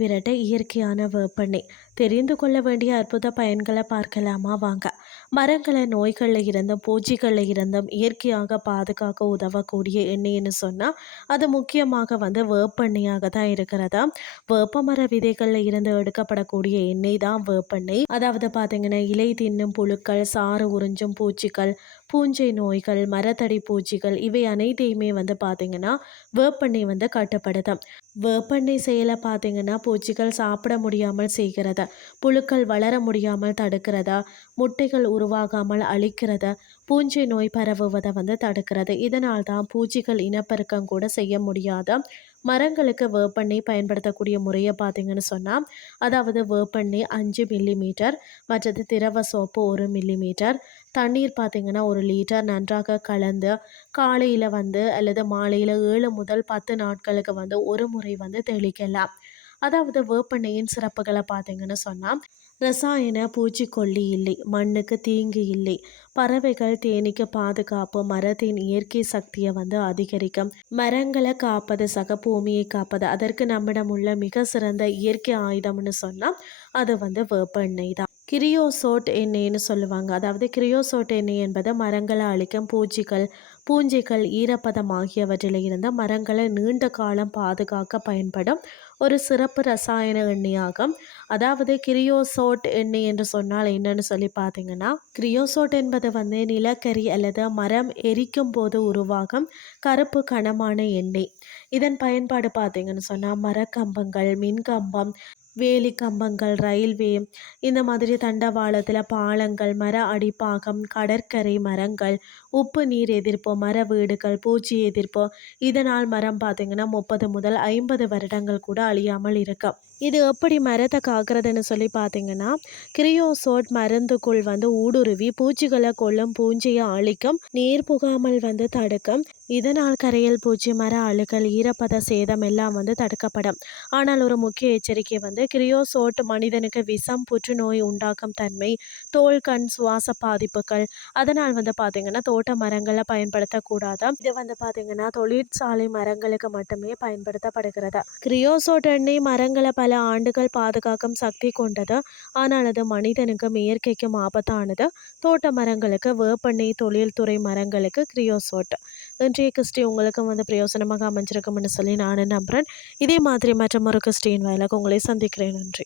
விரட்ட இயற்கையான வேப்பெண்ணெய். தெரிந்து கொள்ள வேண்டிய அற்புத பயன்களை பார்க்கலாமா வாங்க. மரங்களை நோய்களில் இருந்தும் பூச்சிகளில் இருந்தும் இயற்கையாக பாதுகாக்க உதவக்கூடிய எண்ணெய்னு சொன்னால் அது முக்கியமாக வேப்பெண்ணெயாக தான் இருக்கிறதா. வேப்பமர விதைகளில் இருந்து எடுக்கப்படக்கூடிய எண்ணெய் தான் வேப்பெண்ணெய். அதாவது பார்த்தீங்கன்னா இலை தின்னும் புழுக்கள், சாறு உறிஞ்சும் பூச்சிகள், பூஞ்சை நோய்கள், மரத்தடி பூச்சிகள் இவை அனைத்தையுமே பார்த்தீங்கன்னா வேப்பெண்ணெய் கட்டுப்படுத்தும். வேப்பெண்ணெய் செயலை பார்த்தீங்கன்னா பூச்சிகள் சாப்பிட முடியாமல் செய்கிறத, புழுக்கள் வளர முடியாமல் தடுக்கிறதா, முட்டைகள் உருவாகாமல் அழிக்கிறத, பூஞ்சை நோய் பரவுவதை தடுக்கிறது. இதனால் தான் பூச்சிகள் இனப்பெருக்கம் கூட செய்ய முடியாத மரங்களுக்கு வேப்பெண்ணெய் பயன்படுத்தக்கூடிய முறையை பார்த்தீங்கன்னு சொன்னால், அதாவது வேப்பெண்ணெய் 5 மில்லிமீட்டர், மற்றது திரவ சோப்பு 1 மில்லிமீட்டர், தண்ணீர் பார்த்தீங்கன்னா 1 லிட்டர் நன்றாக கலந்து காலையில் அல்லது மாலையில் 7 முதல் 10 நாட்களுக்கு ஒரு முறை தெளிக்கலாம். அதாவது வேப்பெண்ணெயின் சிறப்புகளை பார்த்தீங்கன்னு சொன்னால், ரசாயன பூச்சிக்கொல்லி இல்லை, மண்ணுக்கு தீங்கு இல்லை, பறவைகள் தேனீக்கு பாதுகாப்பு, மரத்தின் இயற்கை சக்தியை அதிகரிக்கும், மரங்களை காப்பது சக பூமியை காப்பது. அதற்கு நம்மிடம் உள்ள மிக சிறந்த இயற்கை ஆயுதம்னு சொன்னால் அது வேப்பெண்ணெய் தான். கிரியோசோட் எண்ணெய்னு சொல்லுவாங்க. அதாவது கிரியோசோட் எண்ணெய் என்பது மரங்களை அழிக்கும் பூச்சிகள், பூஞ்சைகள், ஈரப்பதம் ஆகியவற்றில் இருந்து மரங்களை நீண்ட காலம் பாதுகாக்க பயன்படும் ஒரு சிறப்பு ரசாயன எண்ணெயாகும். அதாவது கிரியோசோட் எண்ணெய் என்று சொன்னால் என்னன்னு சொல்லி பார்த்தீங்கன்னா, கிரியோசோட் என்பது நிலக்கரி அல்லது மரம் எரிக்கும் போது உருவாகும் கருப்பு கனமான எண்ணெய். இதன் பயன்பாடு பார்த்தீங்கன்னு சொன்னால் மரக்கம்பங்கள், மின்கம்பம், வேலி கம்பங்கள், ரயில்வே, இந்த மாதிரி தண்டவாளத்தில் பாலங்கள், மர அடிப்பாகம், கடற்கரை மரங்கள், உப்பு நீர் எதிர்ப்பு, மர வீடுகள், பூச்சி எதிர்ப்பு. இதனால் மரம் பார்த்திங்கன்னா 30 முதல் 50 வருடங்கள் கூட அழியாமல் இருக்கும். இது எப்படி மரத்தை காக்கிறதுன்னு சொல்லி பார்த்தீங்கன்னா, கிரியோசோட் மருந்துக்குள் ஊடுருவி பூச்சிகளை கொல்லும், பூஞ்சியை அழிக்கும், நீர் புகாமல் தடுக்கும். இதனால் கரையல் பூச்சி, மர அழுகல், ஈரப்பத சேதம் எல்லாம் தடுக்கப்படும். ஆனால் ஒரு முக்கிய எச்சரிக்கை கிரியோசோட் மனிதனுக்கு விஷம், புற்றுநோய் உண்டாக்கும் தன்மை, தோல், கண், சுவாச பாதிப்புகள். அதனால் பார்த்தீங்கன்னா தோட்ட மரங்களை பயன்படுத்தக்கூடாது. இது பார்த்தீங்கன்னா தொழிற்சாலை மரங்களுக்கு மட்டுமே பயன்படுத்தப்படுகிறது. கிரியோசோட் எண்ணெய் மரங்களை பல ஆண்டுகள் பாதுகாக்கும் சக்தி கொண்டது. ஆனால் அது மனிதனுக்கும் இயற்கைக்கும் ஆபத்தானது. தோட்ட மரங்களுக்கு வேப்பெண்ணெய், தொழில்துறை மரங்களுக்கு கிரியோசோட். இன்றைய கிறிஸ்டி உங்களுக்கு பிரயோசனமாக அமைஞ்சிருக்கும்னு சொல்லி நான் நம்புகிறேன். இதே மாதிரி மற்றும் ஒரு கிறிஸ்டியின் வாயிலாக உங்களை சந்திக்கிறேன். நன்றி.